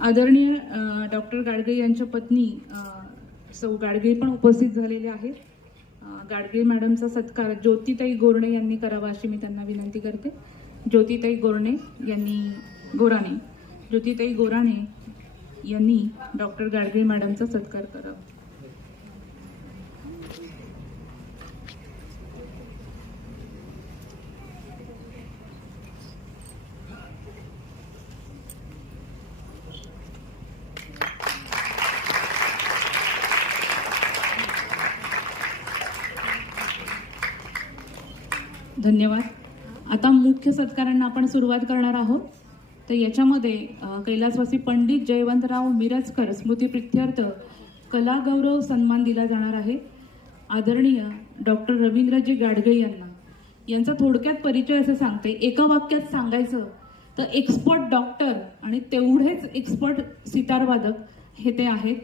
आदरणीय डॉक्टर गाडगे यांच्या पत्नी सौ गाडगे पण उपस्थित झालेले आहेत. गाडगे मॅडमचा सत्कार ज्योतिताई गोरणे यांनी करावा अशी मी त्यांना विनंती करते. ज्योतिताई गोराणे यांनी डॉक्टर गाडगे मॅडमचा सत्कार करावा. धन्यवाद. आता मुख्य सत्कारांना आपण सुरुवात करणार आहोत. तर याच्यामध्ये कैलासवासी पंडित जयवंतराव मिरजकर स्मृती प्रित्यर्थ कला गौरव सन्मान दिला जाणार आहे. आदरणीय डॉक्टर रवींद्रजी गाडगे यांचा थोडक्यात परिचय असं सांगते. एका वाक्यात सांगायचं तर एक्सपर्ट डॉक्टर आणि तेवढेच एक्सपर्ट सितारवादक हे ते आहेत.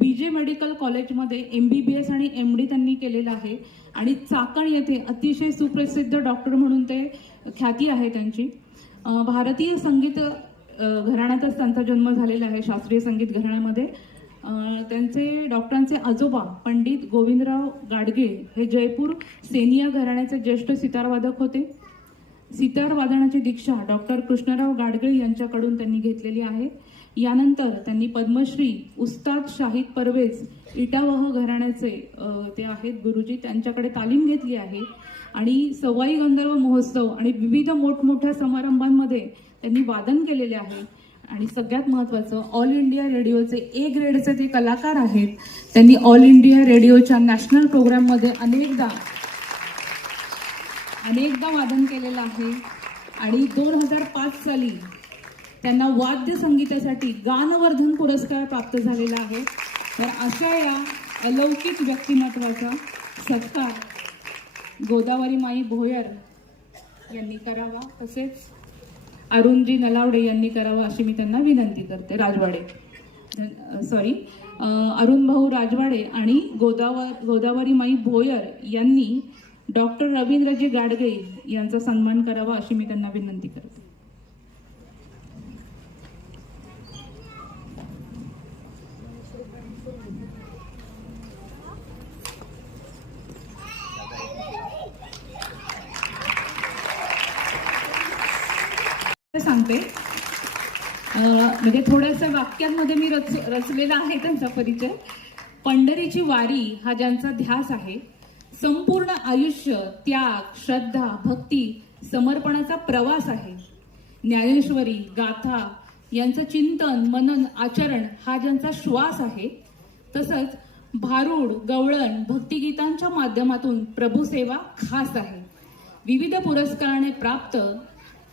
BJ मेडिकल कॉलेजमध्ये MBBS आणि MD त्यांनी केलेलं आहे आणि चाकण येथे अतिशय सुप्रसिद्ध डॉक्टर म्हणून ते ख्याती आहे त्यांची. भारतीय संगीत घराण्यातच त्यांचा जन्म झालेला आहे, शास्त्रीय संगीत घराण्यामध्ये. त्यांचे डॉक्टरांचे आजोबा पंडित गोविंदराव गाडगे हे जयपूर सेनिया घराण्याचे ज्येष्ठ सितारवादक होते. सितार वादनाची दीक्षा डॉक्टर कृष्णराव गाडगे यांच्याकडून त्यांनी घेतलेली आहे. यानंतर त्यांनी पद्मश्री उस्ताद शाहिद परवेज इटावह घराण्याचे ते आहेत गुरुजी, त्यांच्याकडे तालीम घेतली आहे आणि सवाई गंधर्व महोत्सव आणि विविध मोठमोठ्या समारंभांमध्ये त्यांनी वादन केलेले आहे. आणि सगळ्यात महत्त्वाचं ऑल इंडिया रेडिओचे A ग्रेडचे ते कलाकार आहेत. त्यांनी ऑल इंडिया रेडिओच्या नॅशनल प्रोग्राममध्ये अनेकदा वादन केलेलं आहे आणि 2005 साली त्यांना वाद्य संगीतासाठी गानवर्धन पुरस्कार प्राप्त झालेला आहे. तर अशा या अलौकिक व्यक्तिमत्वाचा सत्कार गोदावरी माई भोयर यांनी करावा, तसेच अरुणजी नलावडे यांनी करावा अशी मी त्यांना विनंती करते. अरुण भाऊ राजवाडे आणि गोदावरी माई भोयर यांनी डॉक्टर रवींद्रजी गाडगे यांचा सन्मान करावा अशी मी त्यांना विनंती करते. सांगते म्हणजे थोड्याशा वाक्यांमध्ये मी रचलेला आहे त्यांचा परिचय. पंढरीची वारी हा ज्यांचा ध्यास आहे, संपूर्ण आयुष्य त्याग, श्रद्धा, भक्ती, समर्पणाचा प्रवास आहे. ज्ञानेश्वरी, गाथा यांचं चिंतन, मनन, आचरण हा ज्यांचा श्वास आहे. तसंच भारूड, गवळण, भक्तिगीतांच्या माध्यमातून प्रभुसेवा खास आहे. विविध पुरस्काराने प्राप्त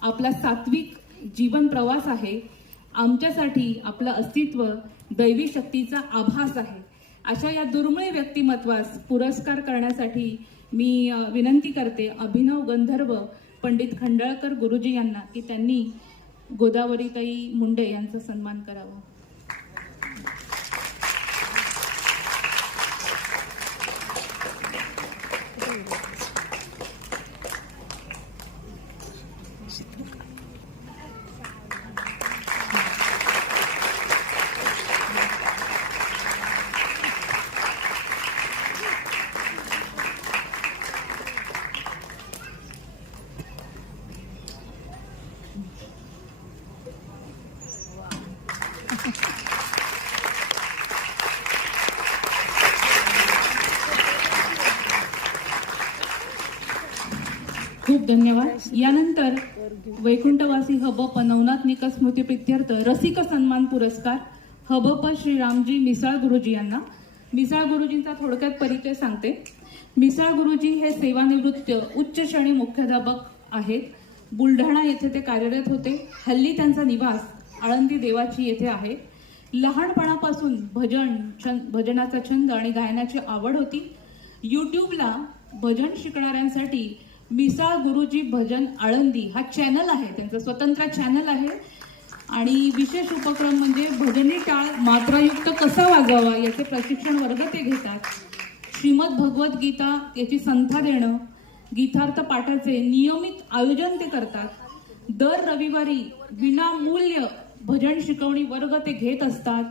आपला सात्विक जीवन प्रवास आहे. आमच्यासाठी आपलं अस्तित्व दैवी शक्तीचा आभास आहे. अशा या दुर्मिळ व्यक्तिमत्वास पुरस्कार करण्यासाठी मी विनंती करते अभिनव गंधर्व पंडित खंडाळकर गुरुजी यांना की त्यांनी गोदावरीताई मुंडे यांचा सन्मान करावा. खूप धन्यवाद. यानंतर वैकुंठवासी हबप नवनाथ निकष स्मृती प्रित्यर्थ रसिक सन्मान पुरस्कार हबप श्रीरामजी मिसाळ गुरुजी यांना. मिसाळ गुरुजींचा थोडक्यात परिचय सांगते. मिसाळ गुरुजी हे सेवानिवृत्त उच्च श्रेणी मुख्याध्यापक आहेत. बुलढाणा येथे ते कार्यरत होते. हल्ली त्यांचा निवास आळंदी देवाची येथे आहे. लहानपणापासून भजनाचा छंद आणि गायनाची आवड होती. यूट्यूबला भजन शिकणाऱ्यांसाठी मिसाळ गुरुजी भजन आळंदी हा चॅनल आहे, त्यांचा स्वतंत्र चॅनल आहे. आणि विशेष उपक्रम म्हणजे भजनी टाळ मात्रायुक्त कसा वाजवावा याचे प्रशिक्षण वर्ग ते घेतात. श्रीमद भगवत गीता याची संथा देणं, गीतार्थ पाठाचे नियमित आयोजन ते करतात. दर रविवारी विनामूल्य भजन शिकवणी वर्ग ते घेत असतात.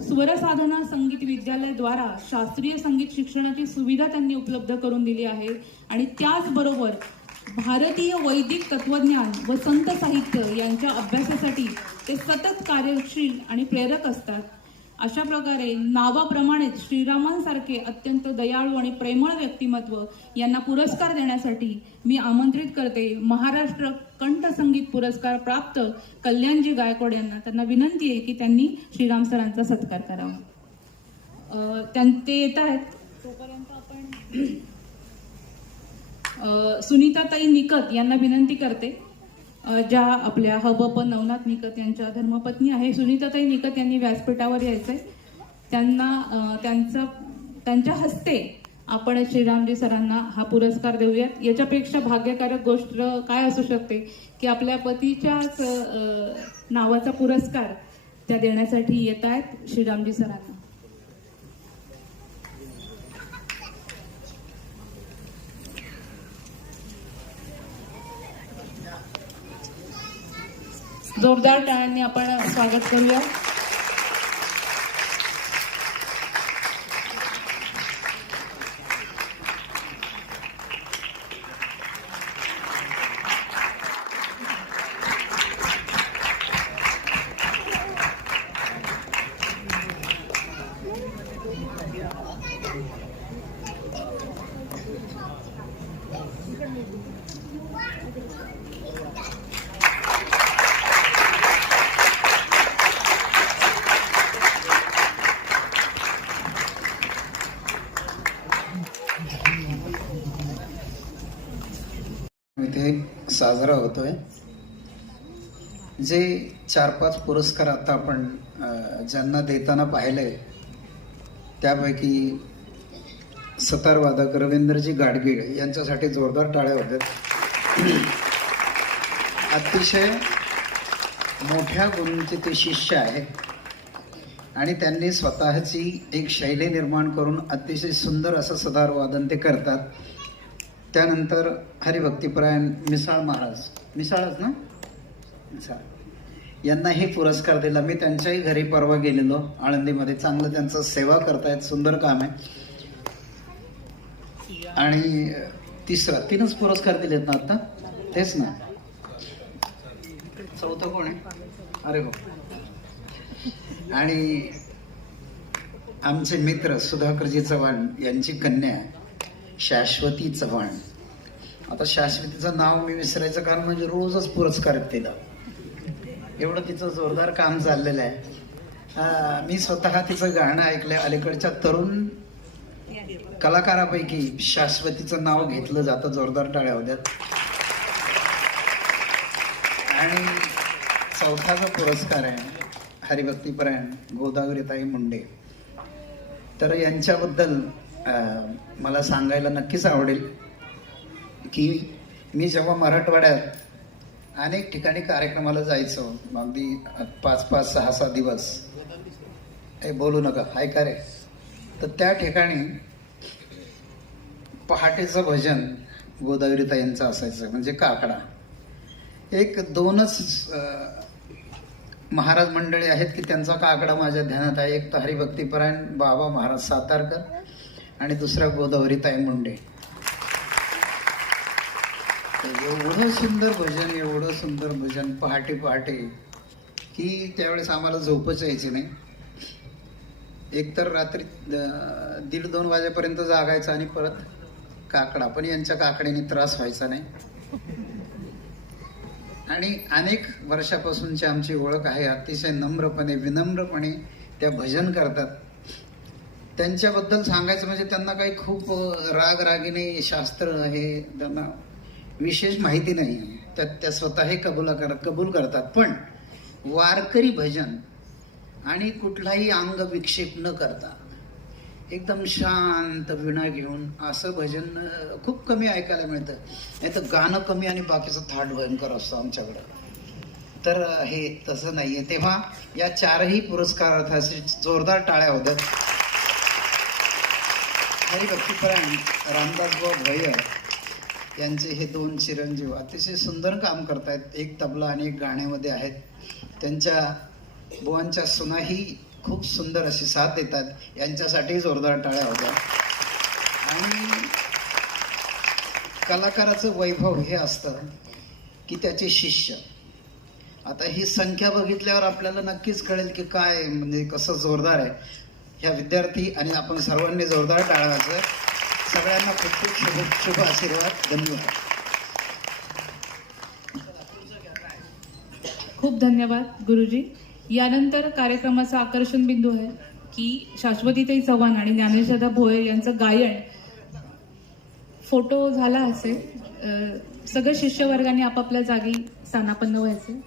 स्वरसाधना संगीत विद्यालयाद्वारा शास्त्रीय संगीत शिक्षणाची सुविधा त्यांनी उपलब्ध करून दिली आहे आणि त्याचबरोबर भारतीय वैदिक तत्वज्ञान व संत साहित्य यांच्या अभ्यासासाठी ते सतत कार्यशील आणि प्रेरक असतात. अशा प्रकारे नावाप्रमाणेच श्रीरामांसारखे अत्यंत दयाळू आणि प्रेमळ व्यक्तिमत्व यांना पुरस्कार देण्यासाठी मी आमंत्रित करते महाराष्ट्र कंठसंगीत पुरस्कार प्राप्त कल्याणजी गायकवाड यांना. त्यांना विनंती आहे की त्यांनी श्रीराम सरांचा सत्कार करावा. ते येत आहेत तोपर्यंत आपण सुनीताताई निकत यांना विनंती करते, ज्या आपल्या हबप नवनाथ निकत यांच्या धर्मपत्नी आहे. सुनीताताई निकत यांनी व्यासपीठावर यायचंय. त्यांच्या हस्ते आपण श्रीरामजी सरांना हा पुरस्कार देऊयात. याच्यापेक्षा भाग्यकारक गोष्ट काय असू शकते की आपल्या पतीच्याच नावाचा पुरस्कार त्या देण्यासाठी येत आहेत श्रीरामजी सरांना. जोरदार टाळ्यांनी आपण स्वागत करूया. इथे साजरा होतोय. जे 4-5 पुरस्कार आता आपण ज्यांना देताना पाहिलंय त्यापैकी सतार वादक रवींद्रजी गाडगीळ यांच्यासाठी जोरदार टाळ्या होत्या. अतिशय मोठ्या गुरूंचे ते शिष्य आहेत आणि त्यांनी स्वतःची एक शैली निर्माण करून अतिशय सुंदर असं सतार वादन ते करतात. त्यानंतर हरिभक्तीपरायण मिसाळच ना यांनाही पुरस्कार दिला. मी त्यांच्याही घरी परवा गेलेलो आळंदीमध्ये. चांगलं त्यांचं सेवा करतायत, सुंदर काम आहे. आणि 3च पुरस्कार दिलेत ना आता, तेच ना. 4था कोण आहे? अरे हो. आणि आमचे मित्र सुधाकरजी चव्हाण यांची कन्या शाश्वती चव्हाण. आता शाश्वतीचं नाव मी विसरायचं कारण म्हणजे रोजच पुरस्कार तिला, एवढं तिचं जोरदार काम चाललेलं आहे. मी स्वतः तिचं गाणं ऐकलंय. अलीकडच्या तरुण कलाकारापैकी शाश्वतीचं नाव घेतलं जातं. जोरदार टाळ्या होत्यात. आणि 4था जो पुरस्कार आहे हरिभक्तीपरायण गोदावरीताई मुंडे. तर यांच्याबद्दल मला सांगायला नक्कीच आवडेल की मी जेव्हा मराठवाड्यात अनेक ठिकाणी कार्यक्रमाला जायचो, अगदी 5-5, 6-6 दिवस, हे बोलू नका ऐका रे, तर त्या ठिकाणी पहाटेचं भजन गोदावरीताईंचं असायचं, म्हणजे काकडा. 1-2च महाराज मंडळी आहेत की त्यांचा काकडा माझ्या ध्यानात आहे. एक तर हरिभक्तीपरायण बाबा महाराज सातारकर आणि दुसरा गोदावरीताई मुंडे. एवढं सुंदर भजन पहाटे की त्यावेळेस आम्हाला झोपच यायची नाही. एकतर रात्री 1:30-2 वाजेपर्यंत जागायचं आणि परत काकडा. पण यांच्या काकड्याने त्रास व्हायचा नाही. आणि अनेक वर्षापासूनची आमची ओळख आहे. अतिशय नम्रपणे विनम्रपणे त्या भजन करतात. त्यांच्याबद्दल सांगायचं म्हणजे त्यांना काही खूप रागिनी शास्त्र हे त्यांना विशेष माहिती नाही. त्या स्वतःही कबूल करतात. पण वारकरी भजन आणि कुठलाही अंग विक्षेप न करता एकदम शांत विणा घेऊन असं भजन खूप कमी ऐकायला मिळतं. नाही तर गाणं कमी आणि बाकीचं थाट भयंकर असतं आमच्याकडं. तर हे तसं नाहीये. तेव्हा या 4ही पुरस्कारार्थी जोरदार टाळ्या होत्यात. हरिभक्तीपरायण रामदासभाऊ भैया यांचे हे दोन चिरंजीव अतिशय सुंदर काम करतायत. एक तबला आणि एक गाण्यामध्ये आहेत. त्यांच्या बुवांच्या सुनाही खूप सुंदर अशी साथ देतात. यांच्यासाठी जोरदार टाळ्या होत्या. आणि कलाकाराचं वैभव हे असतं की त्याचे शिष्य. आता ही संख्या बघितल्यावर आपल्याला नक्कीच कळेल की काय म्हणजे कसं जोरदार आहे. ह्या विद्यार्थी आणि आपण सर्वांनी जोरदार टाळ्या वाजवा. सगळ्यांना खूप खूप शुभ आशीर्वाद. धन्यवाद. खूप धन्यवाद गुरुजी. यानंतर कार्यक्रमाचा आकर्षण बिंदू आहे की शाश्वतीताई चव्हाण आणि ज्ञानेशदा भोये यांचं गायन. फोटो झाला असेल. सगळे शिष्यवर्गाने आपापल्या जागी स्थानापन्न व्हायचे.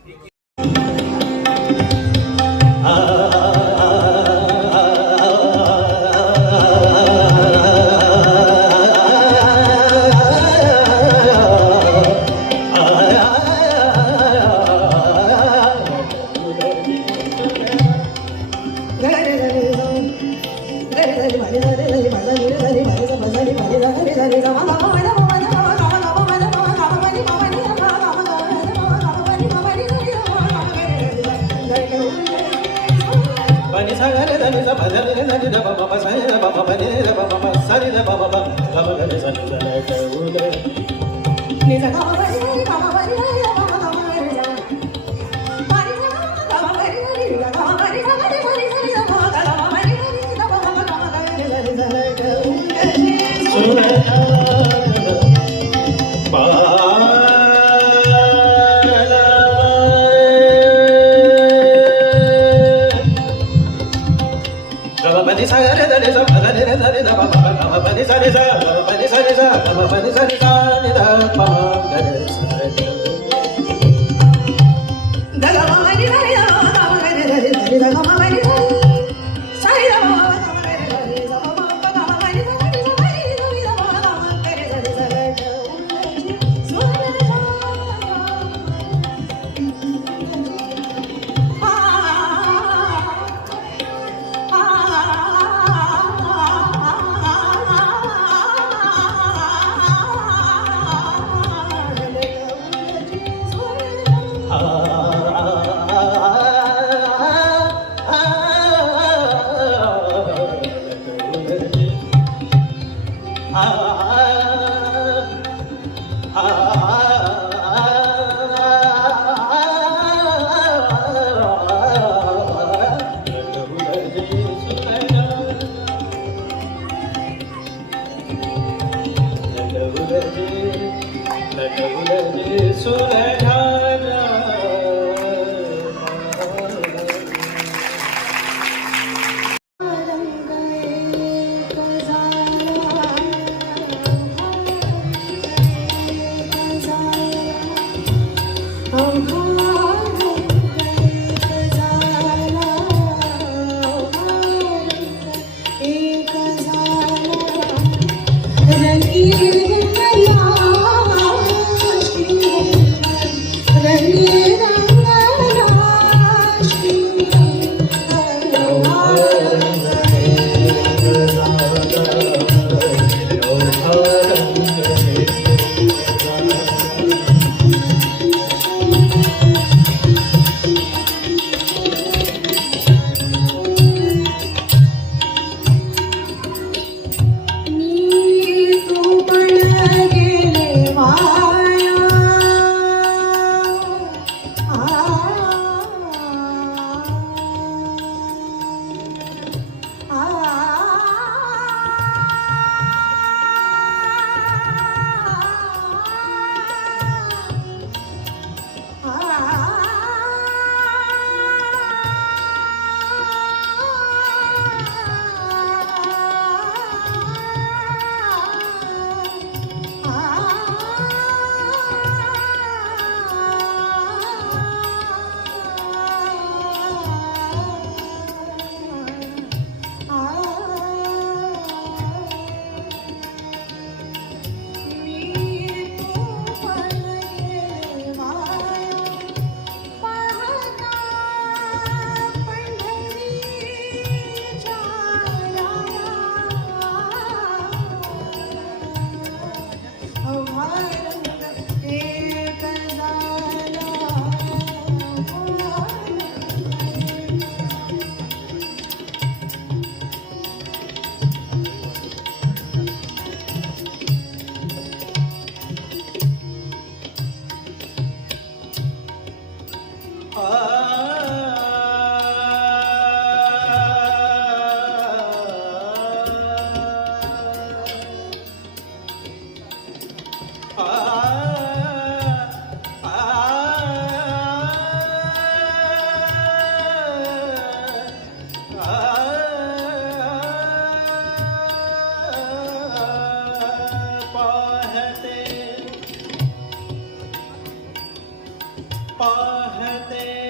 पाहते पाहणे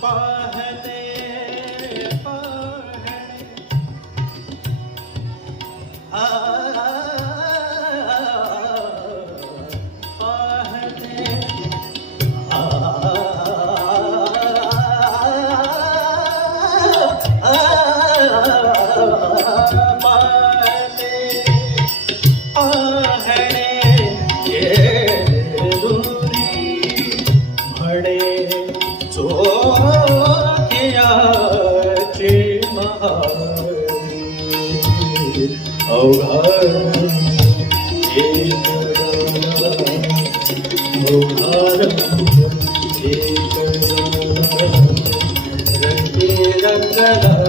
पाहते रंग